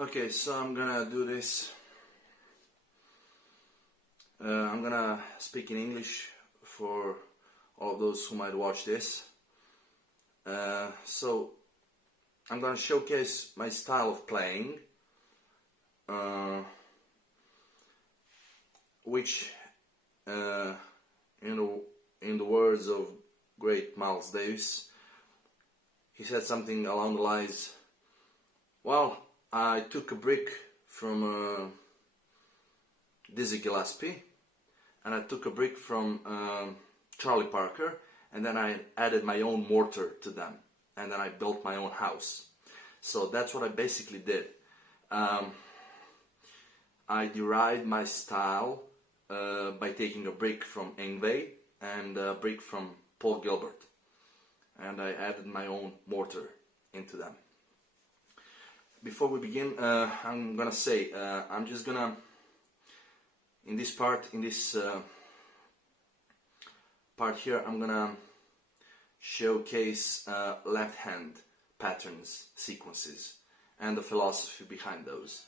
Okay, so I'm gonna do this. I'm gonna speak in English for all of those who might watch this. So I'm gonna showcase my style of playing, which, in the words of great Miles Davis, he said something along the lines, well, I took a brick from Dizzy Gillespie, and I took a brick from Charlie Parker, and then I added my own mortar to them, and then I built my own house. So that's what I basically did. I derived my style by taking a brick from Yngwie and a brick from Paul Gilbert, and I added my own mortar into them. Before we begin, I'm gonna say, I'm just gonna, in this part here, I'm gonna showcase left hand patterns, sequences, and the philosophy behind those.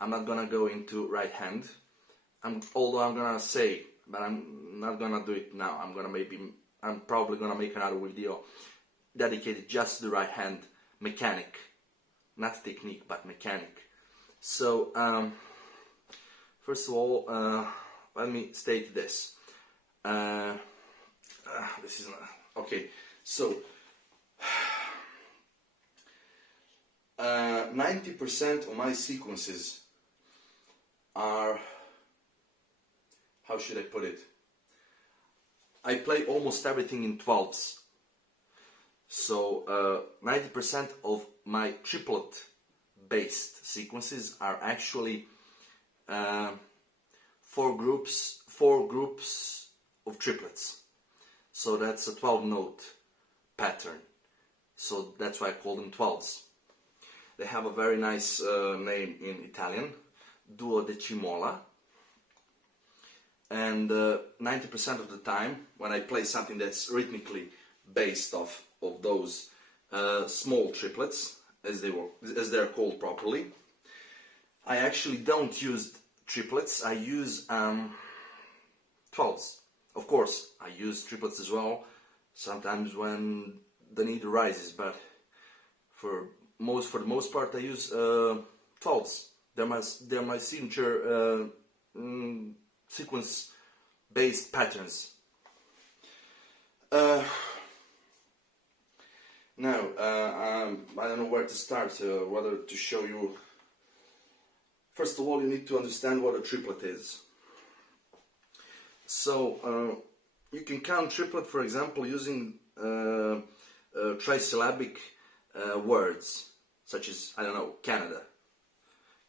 I'm not gonna go into right hand, although I'm gonna say, but I'm not gonna do it now. I'm probably gonna make another video dedicated just to the right hand mechanic. Not technique, but mechanic. So, first of all, let me state this. This is not... Okay, so... 90% of my sequences are... How should I put it? I play almost everything in 12s. So 90% of my triplet-based sequences are actually four groups of triplets. So that's a 12-note pattern. So that's why I call them 12s. They have a very nice name in Italian, duodecimola. And 90% of the time, when I play something that's rhythmically based off of those small triplets, as they're called properly, I actually don't use triplets. I use 12s. Of course, I use triplets as well, sometimes when the need arises, but for the most part, I use 12s. They're my signature sequence-based patterns. Now, I don't know where to start, whether to show you. First of all, you need to understand what a triplet is. So, you can count triplet, for example, using trisyllabic words, such as, I don't know, Canada.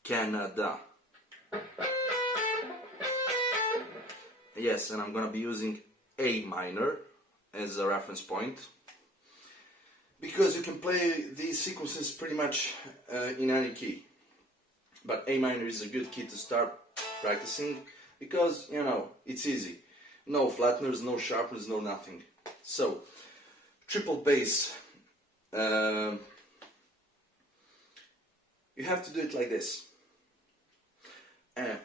Canada. Yes, and I'm gonna be using A minor as a reference point, because you can play these sequences pretty much in any key. But A minor is a good key to start practicing, because, you know, it's easy. No flatteners, no sharpeners, no nothing. So, triple bass, you have to do it like this.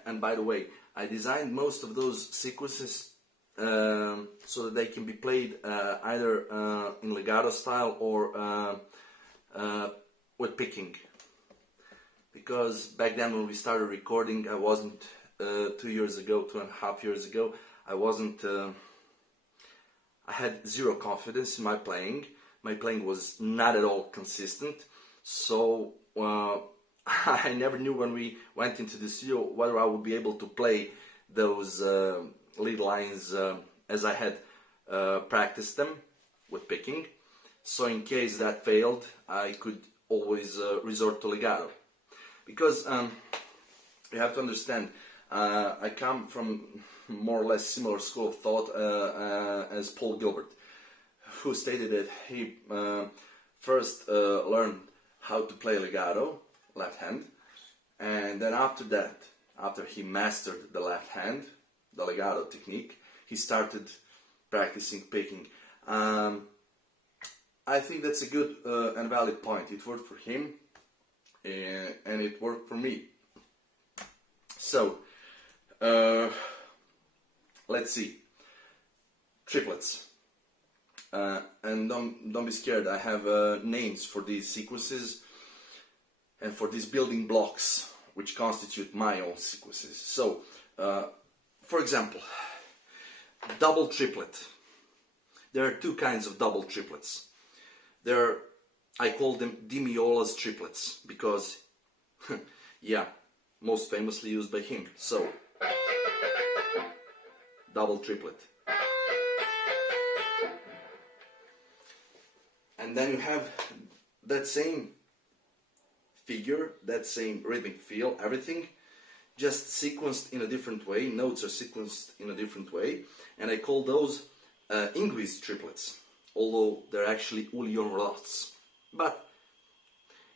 And by the way, I designed most of those sequences so that they can be played either in legato style or with picking. Because back then when we started recording, I wasn't, 2.5 years ago, I wasn't, I had zero confidence in my playing. My playing was not at all consistent, so I never knew when we went into the studio whether I would be able to play those lead lines as I had practiced them with picking. So in case that failed, I could always resort to legato. Because you have to understand, I come from more or less similar school of thought as Paul Gilbert, who stated that he first learned how to play legato, left hand, and then after that, after he mastered the left hand, the legato technique, he started practicing picking. I think that's a good and valid point. It worked for him. and it worked for me. So, let's see. Triplets. And don't be scared, I have names for these sequences and for these building blocks which constitute my own sequences. So, for example, double triplet. There are two kinds of double triplets. I call them Dimiola's triplets because, yeah, most famously used by him. So, double triplet. And then you have that same figure, that same rhythmic feel, everything, just sequenced in a different way. Notes are sequenced in a different way, and I call those Ingres triplets, although they're actually Ulion Roths. But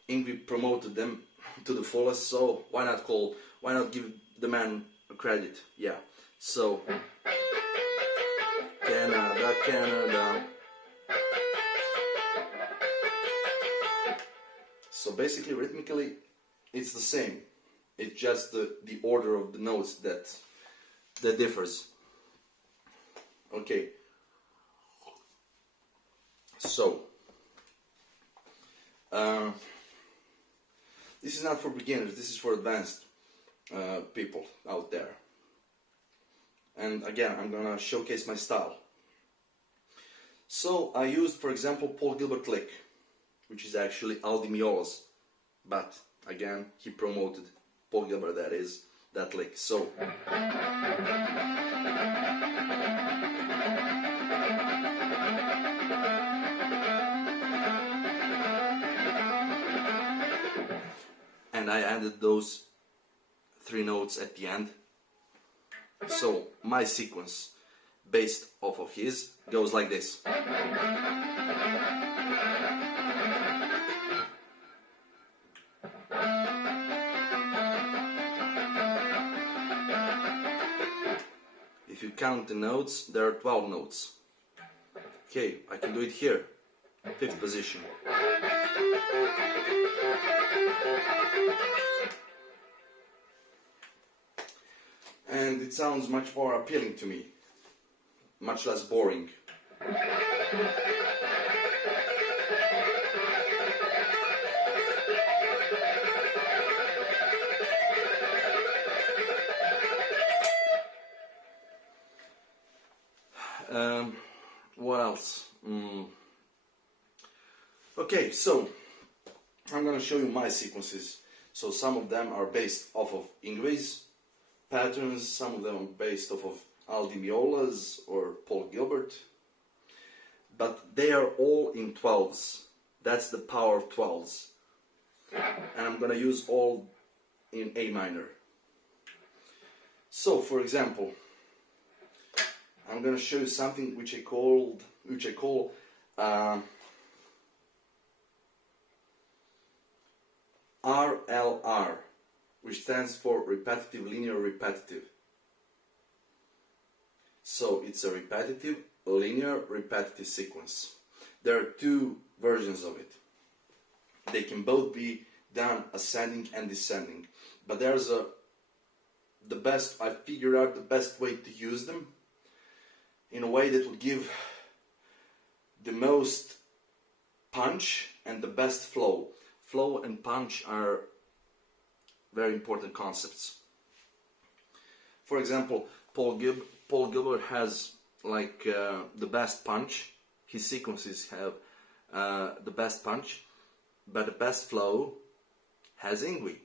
Ingres promoted them to the fullest, so why not give the man a credit? Yeah. So, Canada, Canada. So basically, rhythmically, it's the same. It's just the order of the notes that differs. Okay. So, this is not for beginners. This is for advanced people out there. And again, I'm gonna showcase my style. So I used, for example, Paul Gilbert lick, which is actually Al Di Meola's, but again, he promoted Paul Gilbert, that lick. So, and I added those 3 notes at the end. So my sequence, based off of his, goes like this. If you count the notes, there are 12 notes. Okay, I can do it here, 5th position. And it sounds much more appealing to me, much less boring. What else? Okay, so I'm gonna show you my sequences. So some of them are based off of Ingres patterns, some of them are based off of Al Di Meola's or Paul Gilbert, but they are all in 12s. That's the power of 12s. And I'm gonna use all in A minor. So, for example, I'm gonna show you something which I call RLR, which stands for repetitive, linear, repetitive. So it's a repetitive, linear, repetitive sequence. There are 2 versions of it. They can both be done ascending and descending, but there's I figured out the best way to use them in a way that will give the most punch and the best flow. Flow and punch are very important concepts. For example, Paul Gilbert has like the best punch. His sequences have the best punch, but the best flow has Ingres.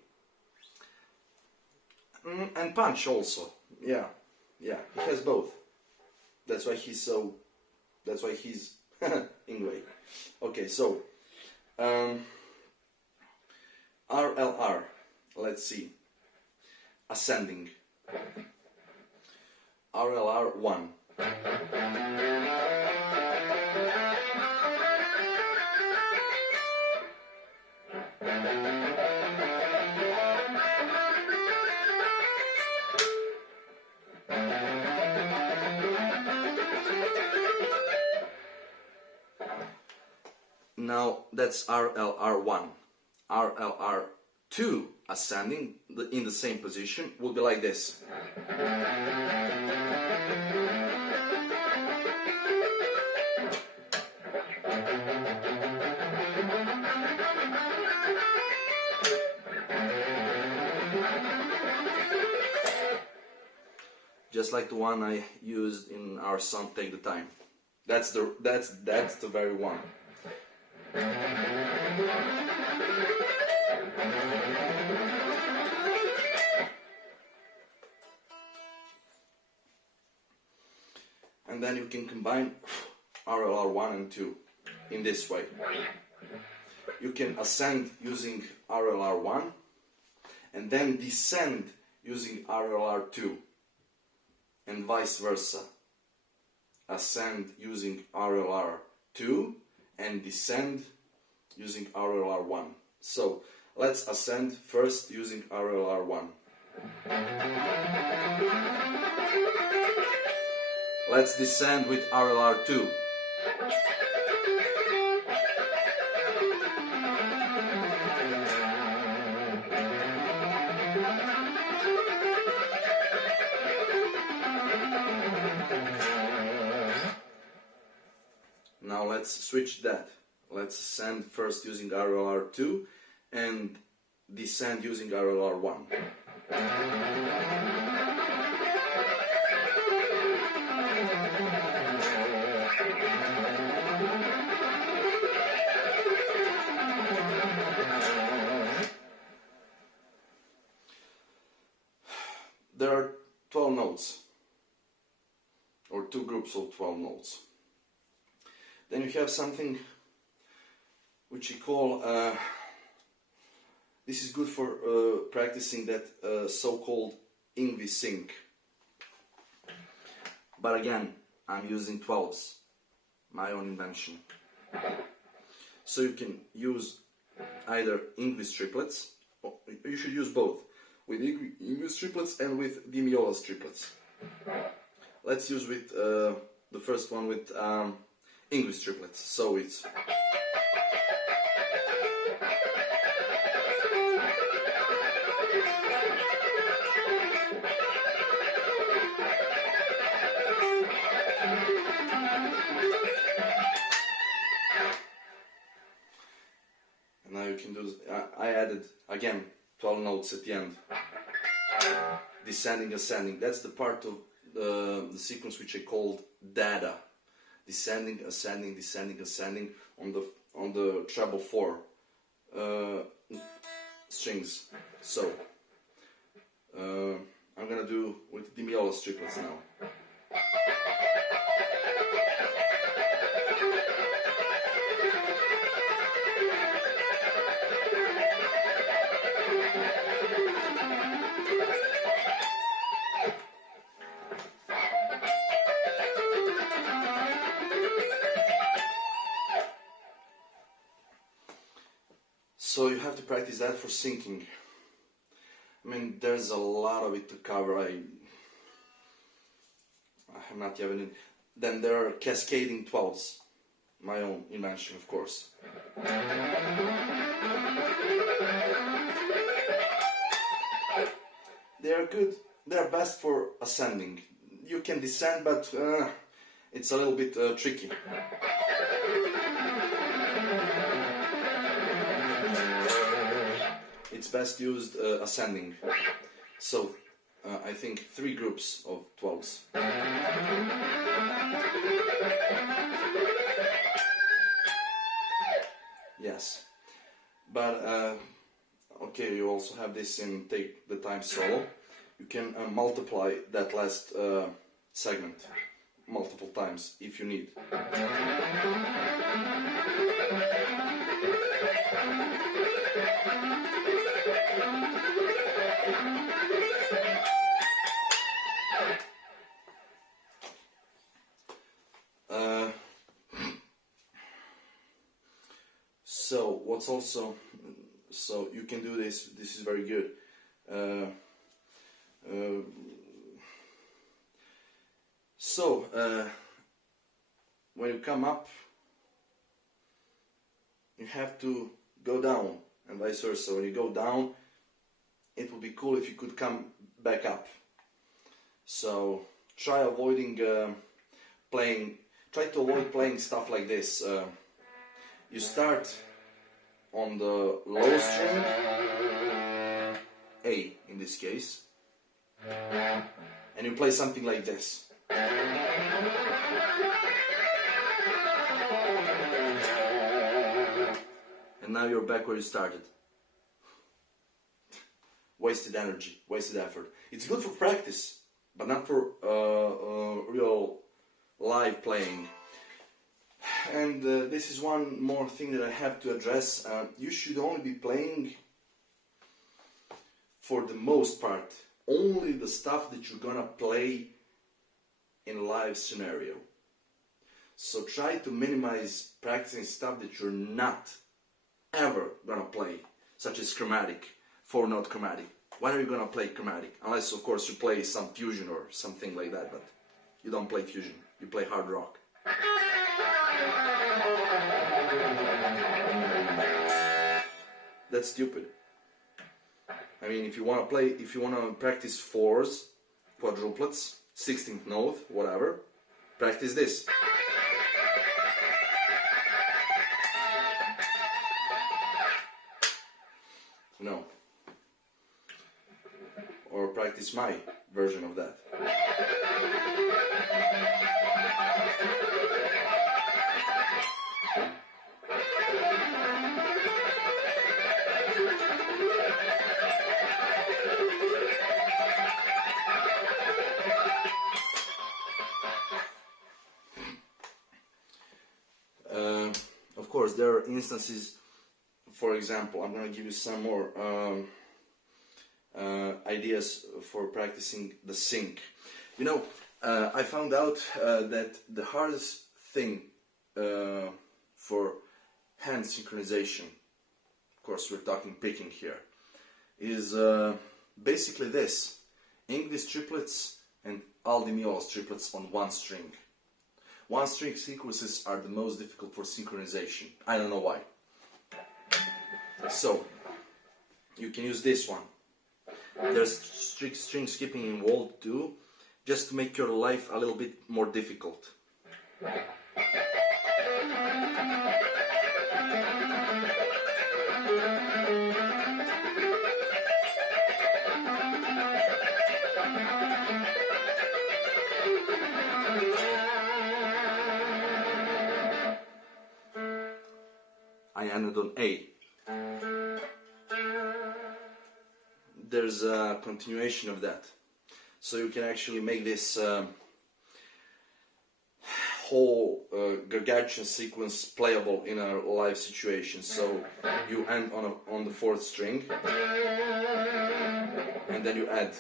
And punch also. Yeah, he has both. That's why he's Ingres. Okay, so RLR, let's see, ascending, RLR 1. Now that's RLR1. RLR 2 ascending in the same position will be like this. Just like the one I used in our song Take the Time. That's the very one. And then you can combine RLR 1 and 2 in this way. You can ascend using RLR 1 and then descend using RLR 2 and vice versa. Ascend using RLR 2 and descend using RLR 1. So let's ascend first using RLR 1. Let's descend with RLR 2. Now let's switch that. Let's ascend first using RLR 2 and descend using RLR 1. There are 12 notes, or 2 groups of 12 notes. Then you have something which we call, this is good for practicing that so-called English sync. But again, I'm using 12s, my own invention. So you can use either English triplets, or you should use both, with English triplets and with Dimiolas triplets. Let's use with the first one with English triplets. So it's and now you can do. I added again 12 notes at the end. Descending, ascending. That's the part of the sequence which I called dada. Descending, ascending, descending, ascending on the treble 4 strings. So I'm gonna do with Dimiolas triplets now. So you have to practice that for syncing. I mean, there's a lot of it to cover. I have not even. Then there are cascading 12s, my own invention, of course. They are good. They are best for ascending. You can descend, but it's a little bit tricky. It's best used ascending. So I think 3 groups of 12s. Yes, but okay, you also have this in Take the Time solo. You can multiply that last segment multiple times if you need. So what's also, so you can do this. This is very good. When you come up, you have to go down and vice versa. When you go down, it would be cool if you could come back up. So try to avoid playing stuff like this. You start on the low string, A in this case, and you play something like this. And now you're back where you started. Wasted energy, wasted effort. It's good for practice, but not for real live playing. And this is one more thing that I have to address. You should only be playing, for the most part, only the stuff that you're gonna play in a live scenario. So try to minimize practicing stuff that you're not ever gonna play, such as chromatic, 4-note chromatic. When are you gonna play chromatic? Unless, of course, you play some fusion or something like that, but you don't play fusion, you play hard rock. That's stupid. I mean, if you wanna practice fours, quadruplets, 16th note, whatever, practice this. No. Or practice my version of that. Of course, there are instances. For example, I'm going to give you some more ideas for practicing the sync. You know, I found out that the hardest thing for hand synchronization, of course we're talking picking here, is basically this: English triplets and all the Miolos triplets on one string. One string sequences are the most difficult for synchronization. I don't know why. So, you can use this one. There's string skipping involved too, just to make your life a little bit more difficult. I ended on A. There's a continuation of that, so you can actually make this whole gargantuan sequence playable in a live situation. So you end on the 4th string, and then you add.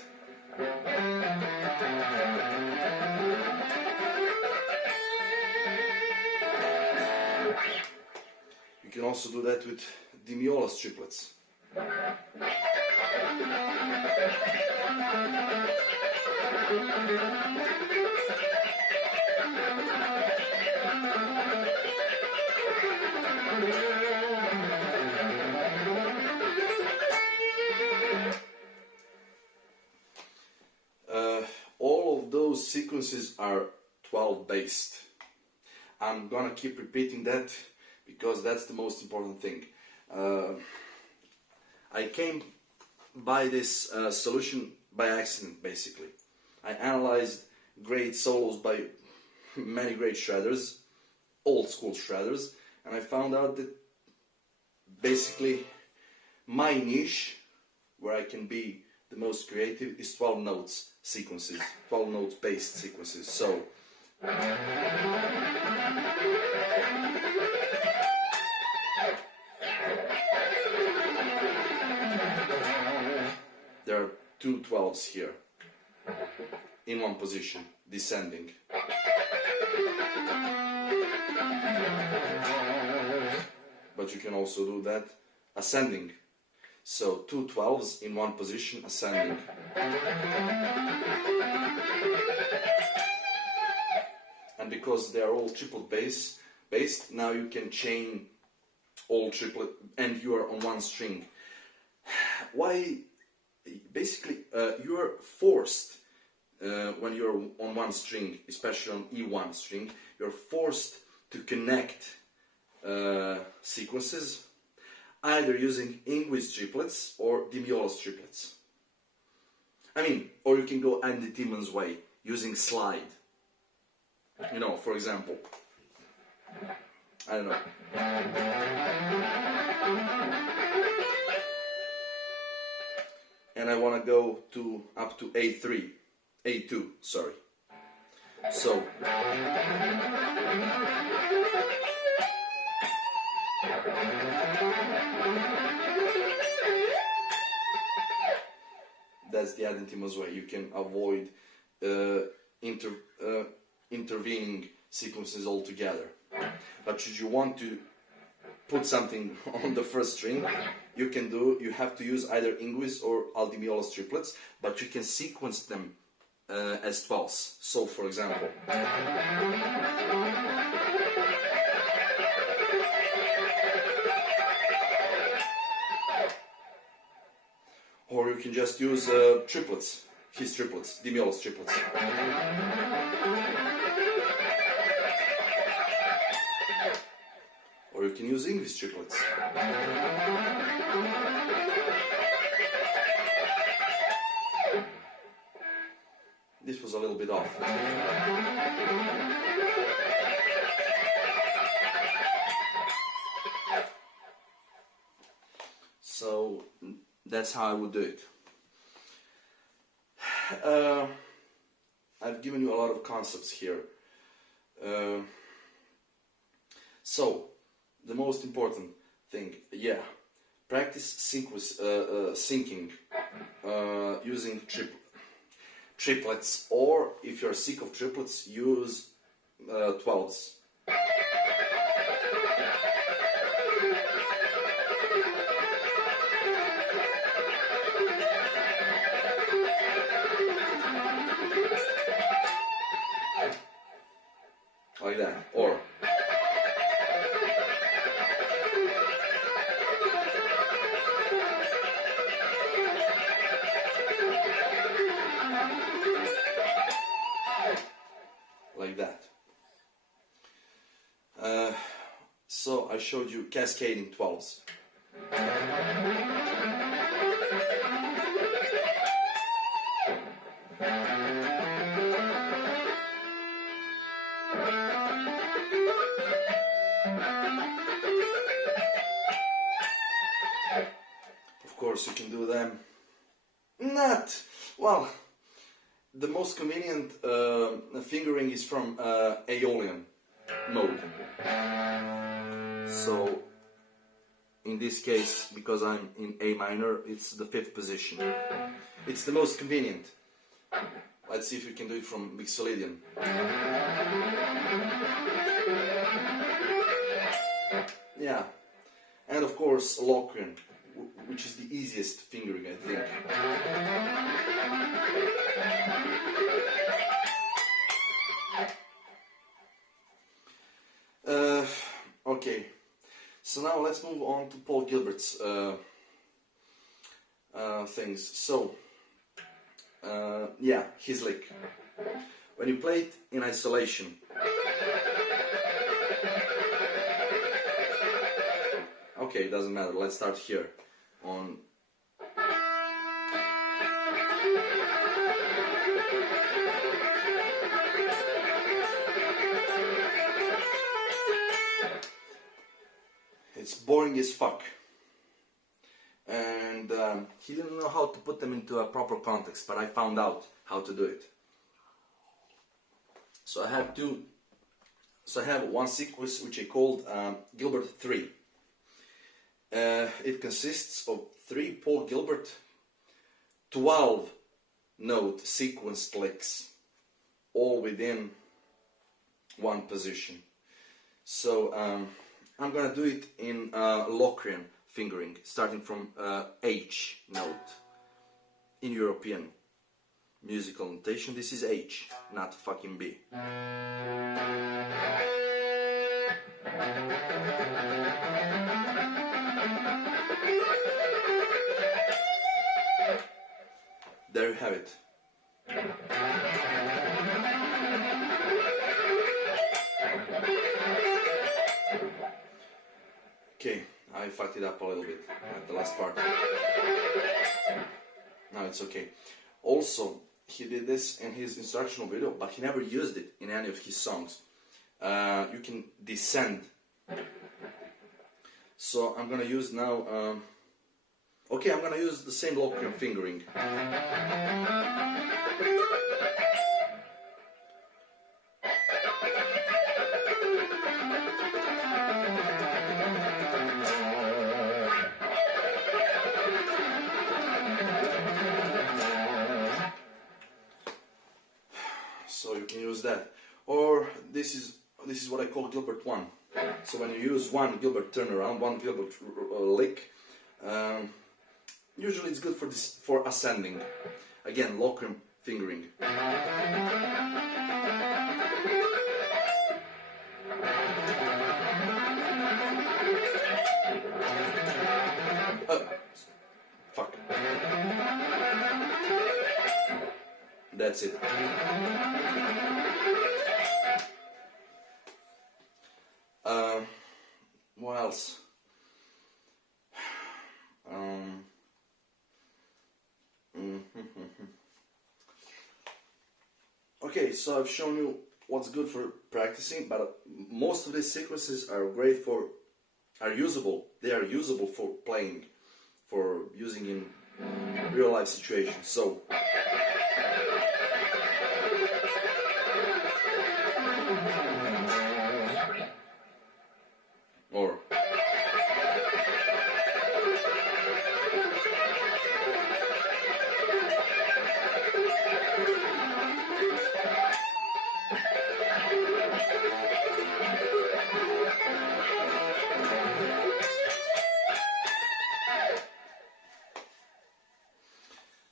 You can also do that with the Miolos triplets. All of those sequences are 12 based. I'm gonna keep repeating that because that's the most important thing. I came by this solution by accident, basically. I analyzed great solos by many great shredders, old school shredders, and I found out that basically my niche, where I can be the most creative, is 12 notes sequences, 12 notes based sequences. So there are 2 12s here in one position, descending. But you can also do that ascending. So 2 12s in one position, ascending. And because they are all triple based, now you can chain all triplet, and you are on one string. Why? Basically, you are forced when you're on one string, especially on E1 string, you're forced to connect sequences either using Ingres triplets or Dimiolus triplets. I mean, or you can go Andy Timmons way, using slide. You know, for example, I don't know. And I want to go to up to A2, sorry. So that's the Andy Timmons way. You can avoid intervening sequences altogether. But should you want to put something on the first string, you have to use either Ingres or Aldimiolus triplets, but you can sequence them as 12s. So, for example, or you can just use triplets, his triplets, Dimiolus triplets. Or you can use Ingres triplets. This was a little bit off. So that's how I would do it. I've given you a lot of concepts here. So the most important thing, practice syncing using triplets, or if you're sick of triplets, use 12s. Like that, or like that. So I showed you cascading 12s. Of course, you can do them. The most convenient fingering is from Aeolian mode. So, in this case, because I'm in A minor, it's the 5th position. It's the most convenient. Let's see if we can do it from Mixolydian. Yeah, and of course Locrian, which is the easiest fingering, I think. Okay, so now let's move on to Paul Gilbert's things. So, his lick. When you play it in isolation, okay, it doesn't matter. Let's start here on. It's boring as fuck. And he didn't know how to put them into a proper context, but I found out how to do it. So I have one sequence which I called Gilbert 3. It consists of 3 Paul Gilbert 12-note sequenced licks, all within one position. So I'm gonna do it in Locrian fingering, starting from H note. In European musical notation, this is H, not fucking B. there you have it. Okay, I fucked it up a little bit at the last part. Now it's okay. Also, he did this in his instructional video, but he never used it in any of his songs. You can descend. So I'm gonna use now. Okay, I'm gonna use the same Noricsson fingering. So you can use that, or this is what I call Gilbert 1. So when you use one Gilbert turnaround, one Gilbert lick, usually it's good for ascending. Again, Noricsson fingering. Fuck. That's it. What else? Okay, so I've shown you what's good for practicing, but most of these sequences are usable. They are usable for playing, for using in real life situations. So. Or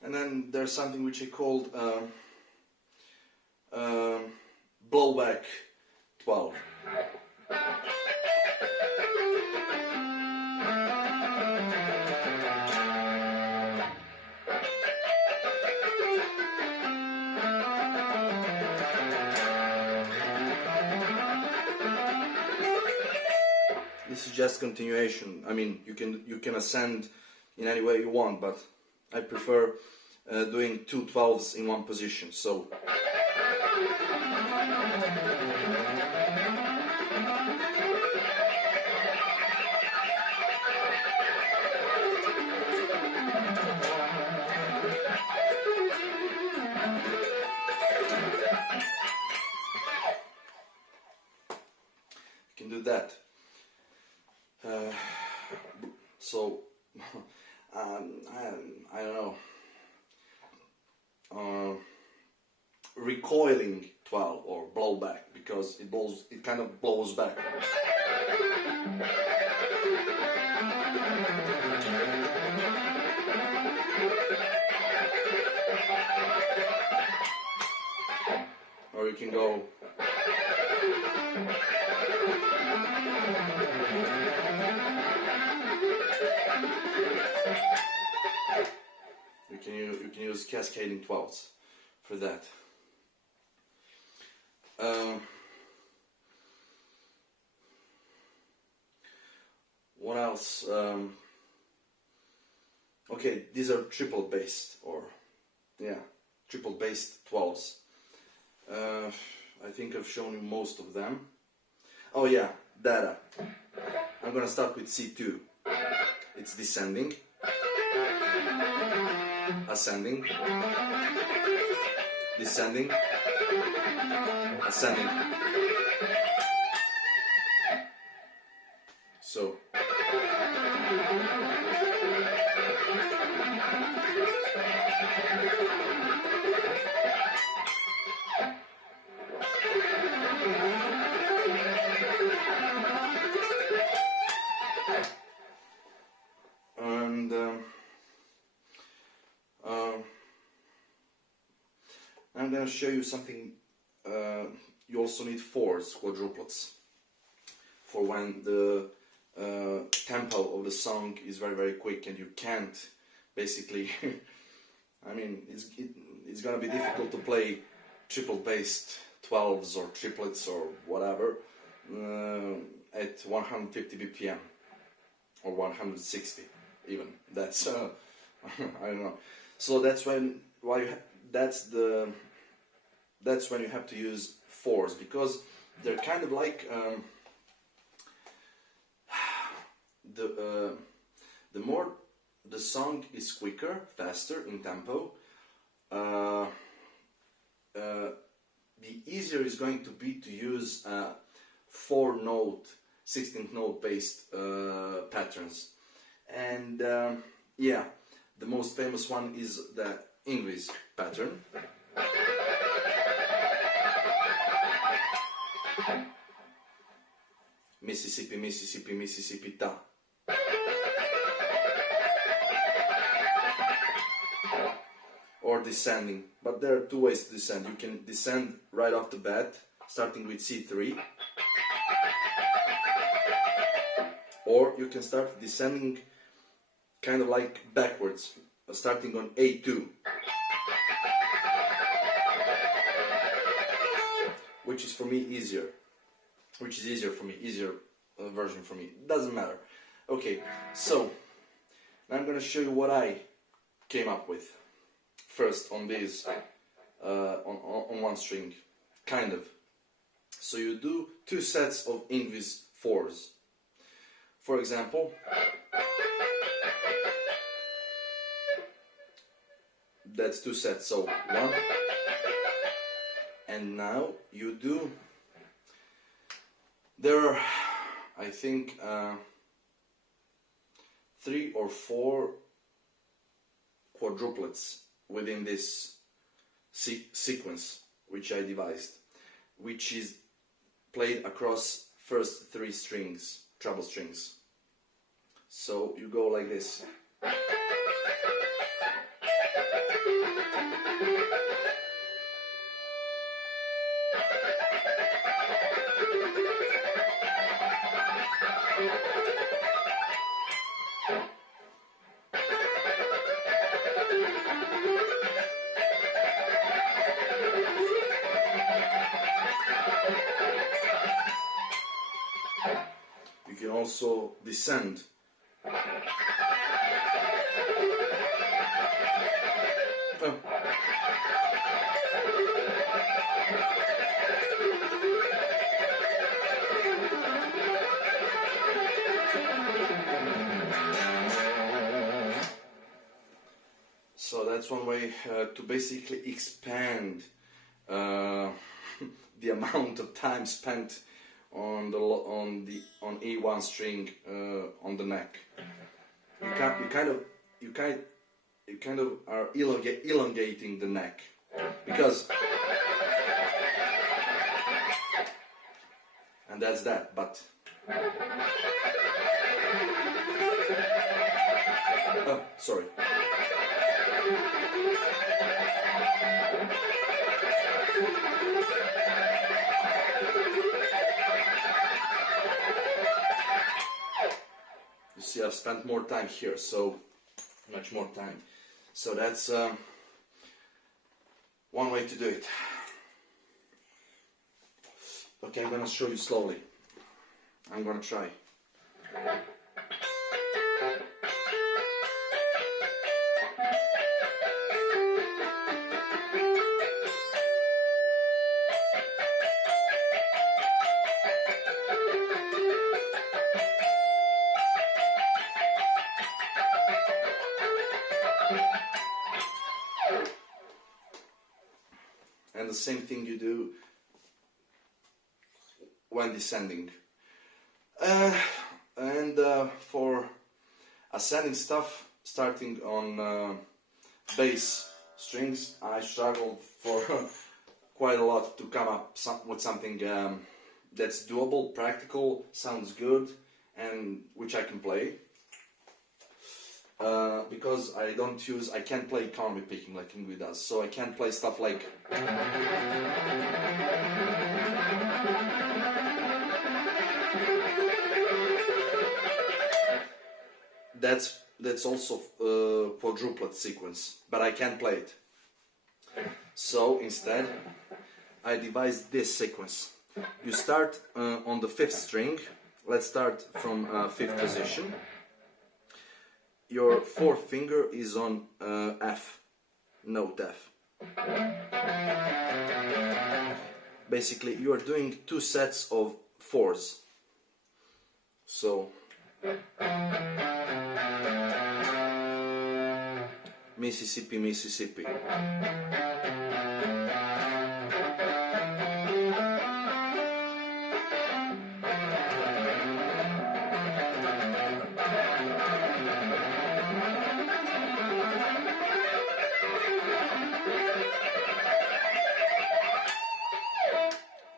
and then there's something which I called blowback 12. This is just continuation. I mean, you can ascend in any way you want, but I prefer doing 2 12s in one position. So. You can do that. So I don't know. Recoiling 12 or blowback, because it kind of blows back. Or you can go. You can use cascading 12s for that. What else? Okay, these are triple based, or triple based 12s. I think I've shown you most of them. Oh yeah, data. I'm gonna start with C2. It's descending, ascending, descending, ascending. So. And I'm going to show you something. You also need 4s, quadruplets, for when the tempo of the song is very, very quick and you can't basically I mean, it's gonna be difficult to play triple based 12s or triplets or whatever at 150 BPM or 160 even. That's I don't know. So that's when that's when you have to use fours, because they're kind of like the more the song is quicker, faster in tempo, the easier it's going to be to use 4-note, 16th note based patterns. And yeah, the most famous one is the English pattern. Mississippi, Mississippi, Mississippi, ta. Or descending, but there are two ways to descend. You can descend right off the bat, starting with C3, or you can start descending kind of like backwards, starting on A2, which is for me easier. Which is easier for me, easier version for me. Doesn't matter. Okay, so now I'm gonna show you what I came up with. First on these, on one string, kind of. So you do 2 sets of English 4s. For example, that's 2 sets, so 1, and now you do, there are, I think, 3 or 4 quadruplets within this sequence which I devised, which is played across first 3 strings, treble strings. So you go like this. You can also descend. Oh. So that's one way to basically expand the amount of time spent on A1 string on the neck. You kind of are elongating the neck, because, and that's that. But oh, sorry. You see, I've spent more time here, so much more time. So that's one way to do it. Okay, I'm gonna show you slowly. I'm gonna try. And the same thing you do when descending. For ascending stuff, starting on bass strings, I struggled for quite a lot to come up with something that's doable, practical, sounds good, and which I can play. Because I can't play economy picking like Ingrid does, so I can't play stuff like that's also quadruplet sequence, but I can't play it. So instead, I devised this sequence. You start on the 5th string. Let's start from 5th position. Your 4th finger is on F, note F. Basically, you are doing 2 sets of 4s. So, Mississippi, Mississippi.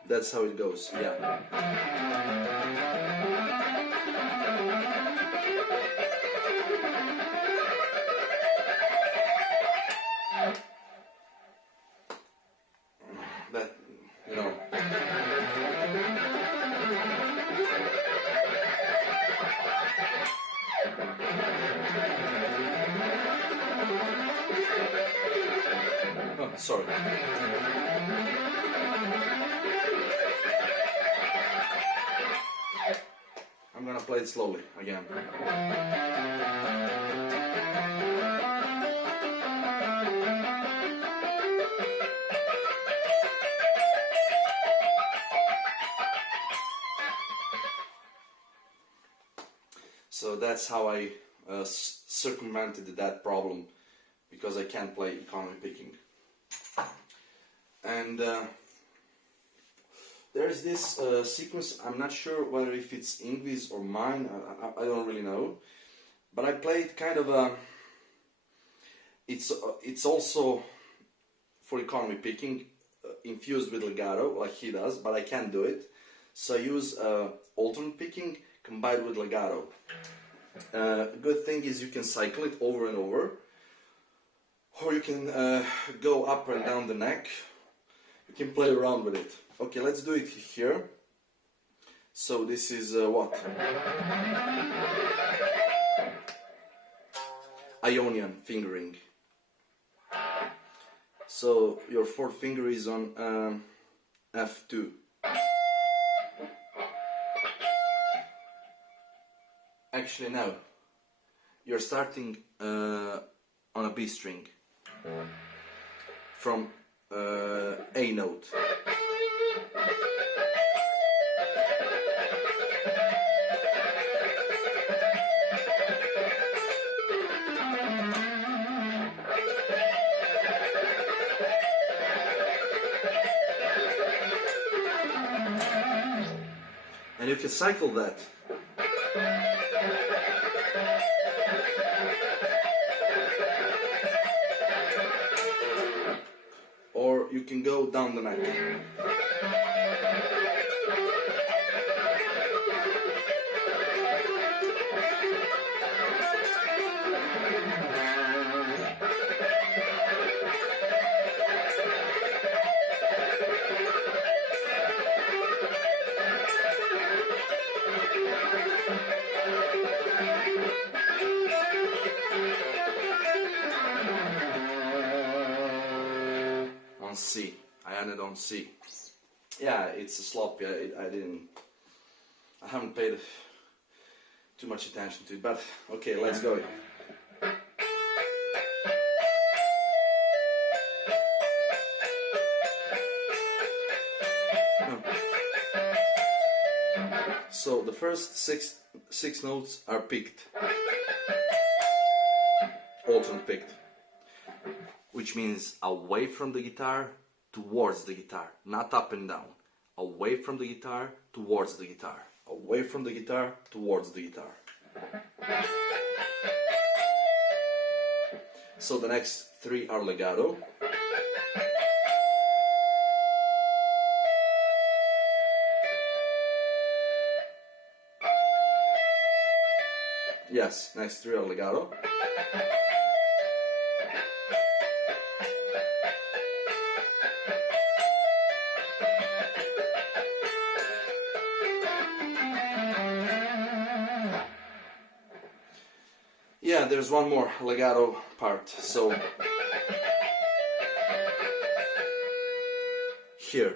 That's how it goes, yeah. That, you know. Oh, sorry. I'm gonna play it slowly again. So that's how I circumvented that problem, because I can't play economy picking. And there's this sequence, I'm not sure whether if it's Ingvid's or mine, I don't really know. But I played kind of a... It's also for economy picking, infused with legato, like he does, but I can't do it. So I use alternate picking combined with legato. Good thing is you can cycle it over and over, or you can go up and down the neck. You can play around with it. Okay, let's do it here. So this is what? Ionian fingering. So your 4th finger is on F2. Actually, no. You're starting on a B string from A note. And you can cycle that. Or you can go down the neck. On C. I ended on C. Yeah, it's a slop. Yeah, I haven't paid too much attention to it, but okay, let's go. So the first six notes are picked, alternate picked, which means away from the guitar towards the guitar, not up and down. Away from the guitar towards the guitar. Away from the guitar towards the guitar. So the next 3 are legato. Yes, next 3 are legato. Yeah, there's one more legato part. So here.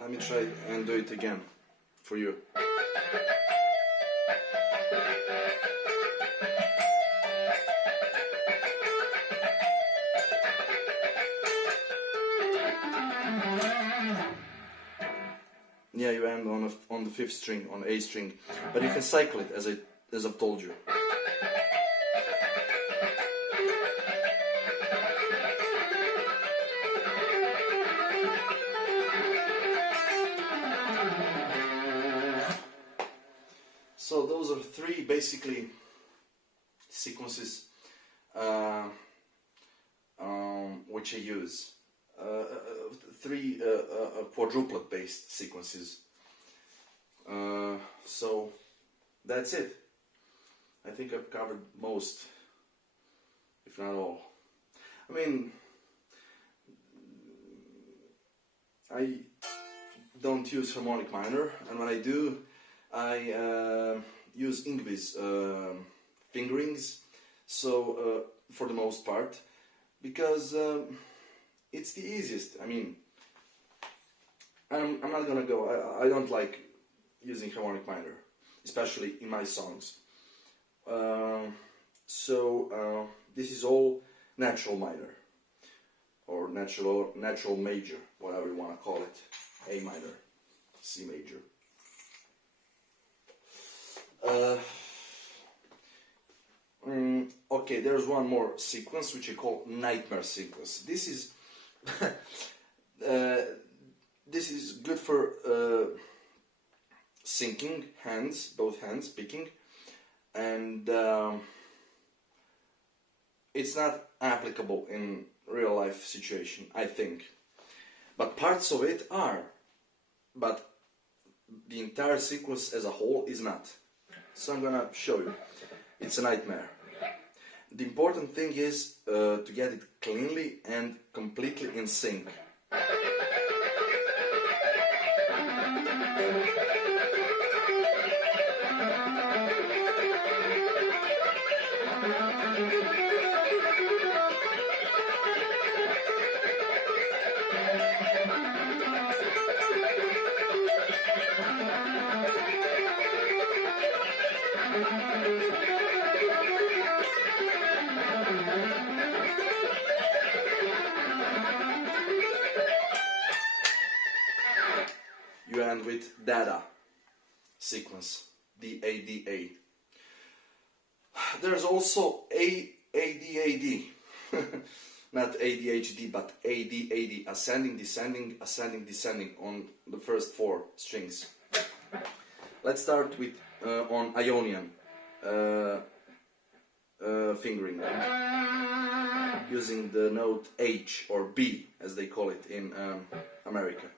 Let me try and do it again for you. Yeah, you end on the fifth string, on A string, but you can cycle it as I've told you. So those are three basically sequences which I use. Three quadruplet based sequences. So that's it. I think I've covered most, if not all. I mean, I don't use harmonic minor, and when I do, I use Ingves fingerings, so for the most part, because it's the easiest. I mean, I'm not gonna go, I don't like using harmonic minor, especially in my songs. So this is all natural minor, or natural major, whatever you want to call it. A minor, C major. Okay, there's one more sequence which I call nightmare sequence. This is this is good for syncing hands, both hands, picking, and it's not applicable in real life situation, I think. But parts of it are, but the entire sequence as a whole is not. So I'm gonna show you. It's a nightmare. The important thing is to get it cleanly and completely in sync. You end with dada sequence, D-A-D-A. There's also A-A-D-A-D, not ADHD, but A-D-A-D, ascending, descending, ascending, descending on the first four strings. Let's start with on Ionian fingering, using the note H or B as they call it in America.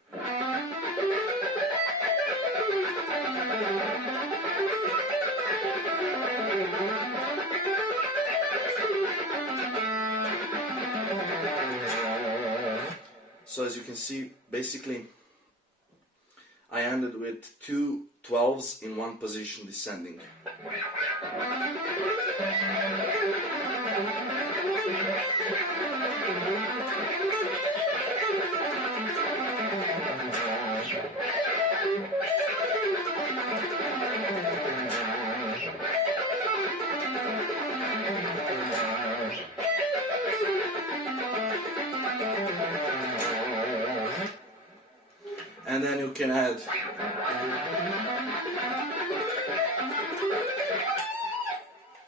So as you can see, basically I ended with 2 12s in one position descending. And then you can add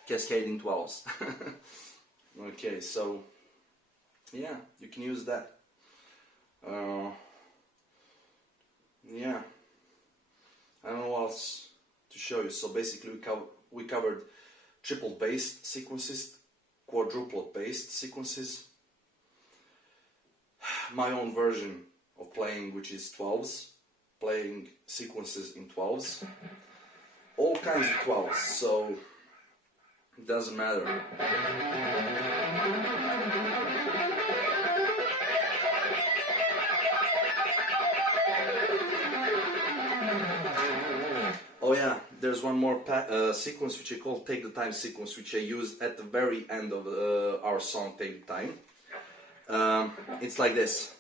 cascading 12s. Okay, so yeah, you can use that. Yeah, I don't know what else to show you. So basically we covered triple based sequences, quadruplet based sequences, my own version of playing, which is 12s, playing sequences in 12s, all kinds of 12s, so it doesn't matter. Oh yeah, there's one more sequence which I call Take the Time sequence, which I use at the very end of our song Take the Time. It's like this.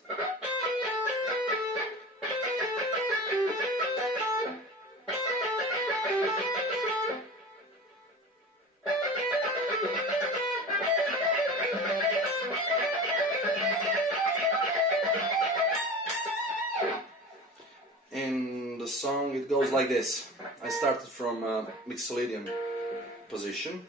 In the song it goes like this. I started from mixolydian position.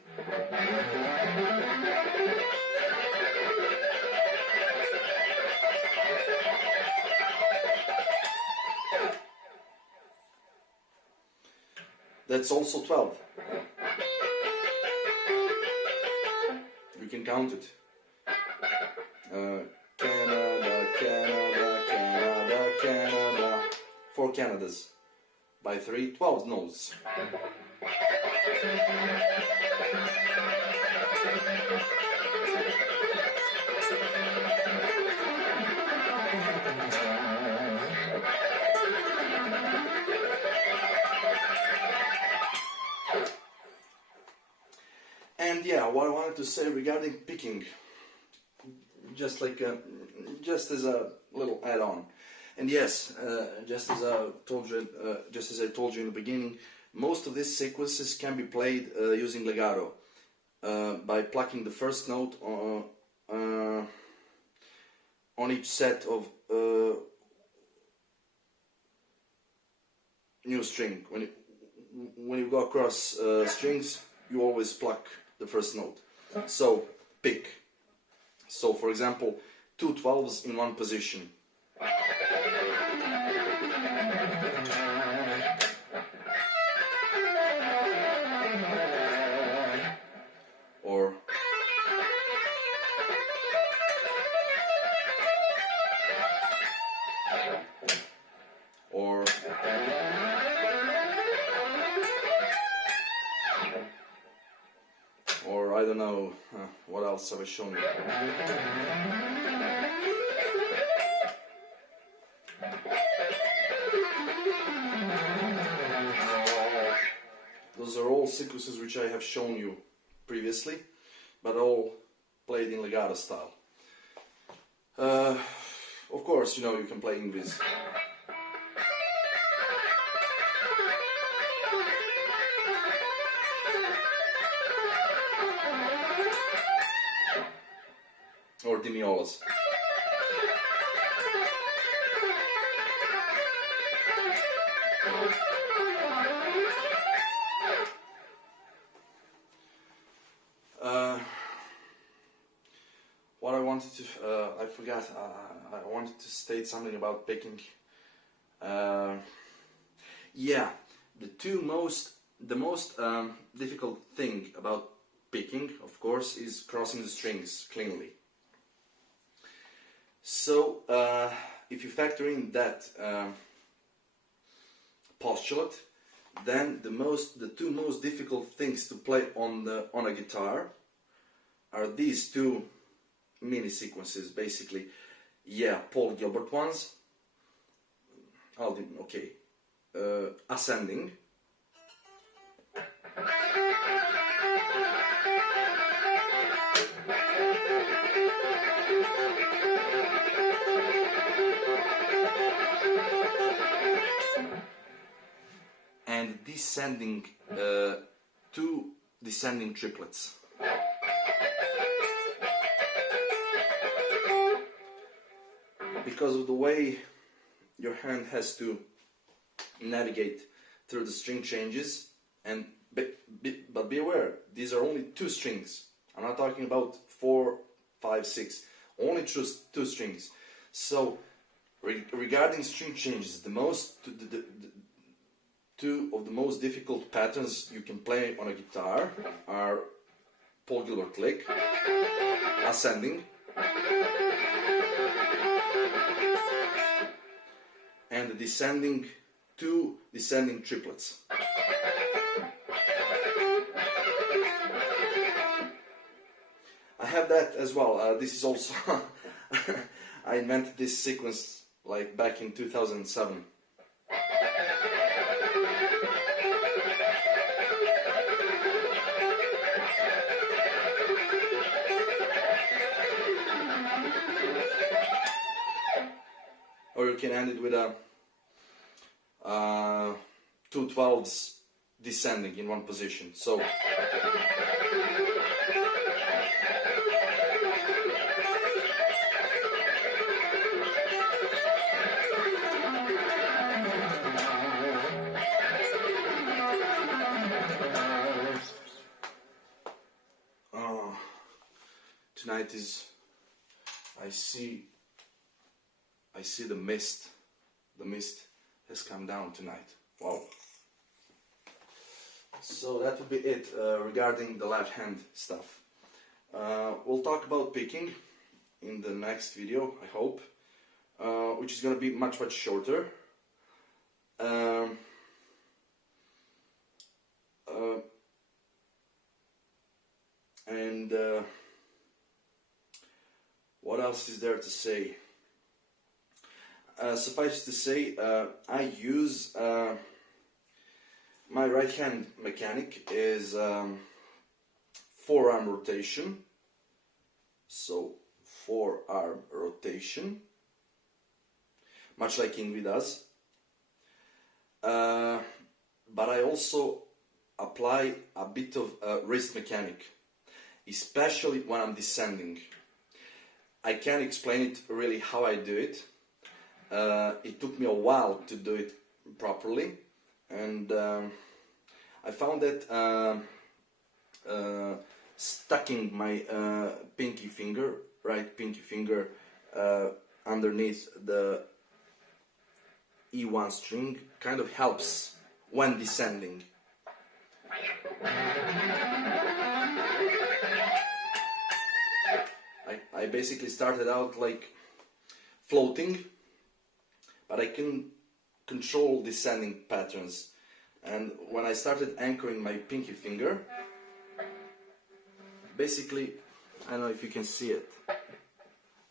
That's also 12. You can count it. Canada, Canada, Canada, Canada. 4 Canadas by 3 12 notes. And yeah, what I wanted to say regarding picking, just as a little add-on. And yes, just as I told you in the beginning, most of these sequences can be played using legato by plucking the first note on each set of new string. When you go across strings, you always pluck the first note. So pick. So for example, 2 12s in one position. Or I don't know, what else have I shown you? Those are all sequences which I have shown you previously, but all played in legato style. Of course, you can play English. Or demiolas. What I wanted to, I forgot, I wanted to state something about picking. Yeah, the most difficult thing about picking, of course, is crossing the strings cleanly. So, if you factor in that postulate, then the two most difficult things to play on a guitar are these two mini sequences, basically. Yeah, Paul Gilbert ones. Okay, ascending. And descending, two descending triplets. Because of the way your hand has to navigate through the string changes, and but be aware, these are only 2 strings. I'm not talking about 4, 5, 6, only two strings. So regarding string changes, two of the most difficult patterns you can play on a guitar are Paul Gilbert lick, ascending, and the descending, 2 descending triplets. I have that as well. This is also I invented this sequence like back in 2007. Or you can end it with a 2 12s descending in one position. So tonight is, I see the mist. The mist has come down tonight. Wow. So that would be it regarding the left hand stuff. We'll talk about picking in the next video, I hope, which is going to be much shorter. What else is there to say? Suffice to say, I use my right hand mechanic is forearm rotation. So forearm rotation, much like Ingrid does. But I also apply a bit of wrist mechanic, especially when I'm descending. I can't explain it really how I do it. It took me a while to do it properly, and I found that stucking my pinky finger, right pinky finger, underneath the E1 string kind of helps when descending. I basically started out like floating, but I can control descending patterns. And when I started anchoring my pinky finger, basically, I don't know if you can see it.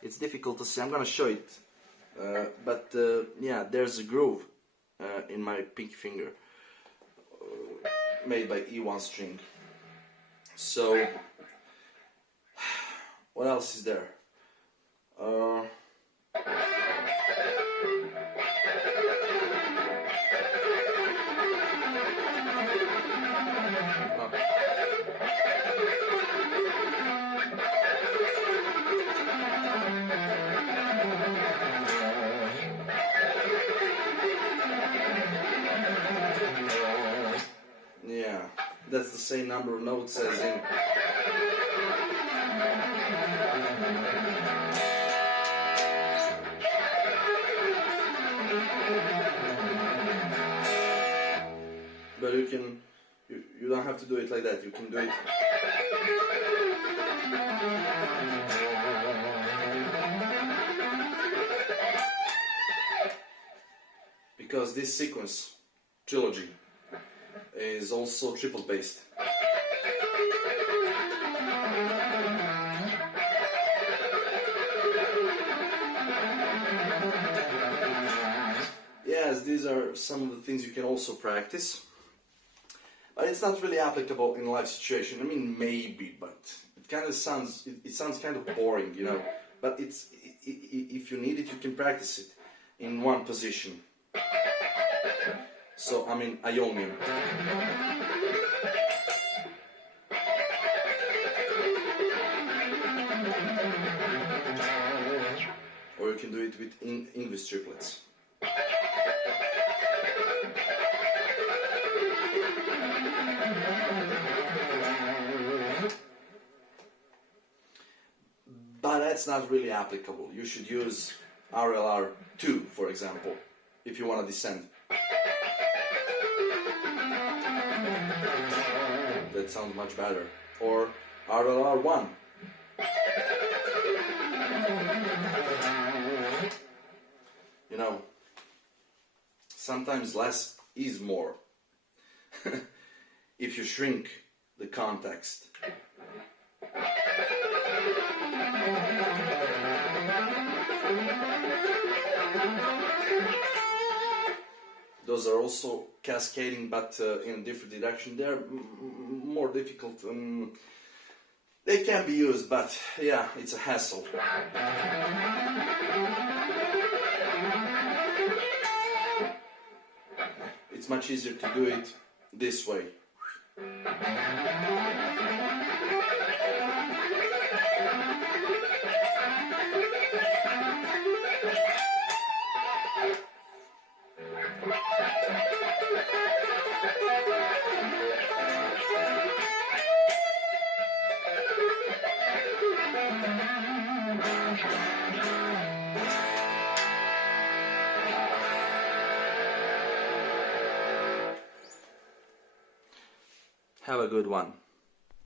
It's difficult to see. I'm gonna show it. But yeah, there's a groove in my pinky finger made by E1 string. So, what else is there? Yeah, that's the same number of notes as in. But you don't have to do it like that. You can do it. Because this sequence, trilogy, is also triple based. Yes, these are some of the things you can also practice. But it's not really applicable in a live situation. I mean, maybe, but it kind of sounds, it sounds kind of boring, you know. But it's, if you need it, you can practice it in one position. So, I mean, Ionian. Or you can do it with English triplets. that's not really applicable. You should use RLR 2, for example, if you want to descend. That sounds much better. Or RLR 1. You know, sometimes less is more. If you shrink the context. Those are also cascading, but in a different direction. They're more difficult. They can be used, but yeah, it's a hassle. It's much easier to do it this way. Have a good one.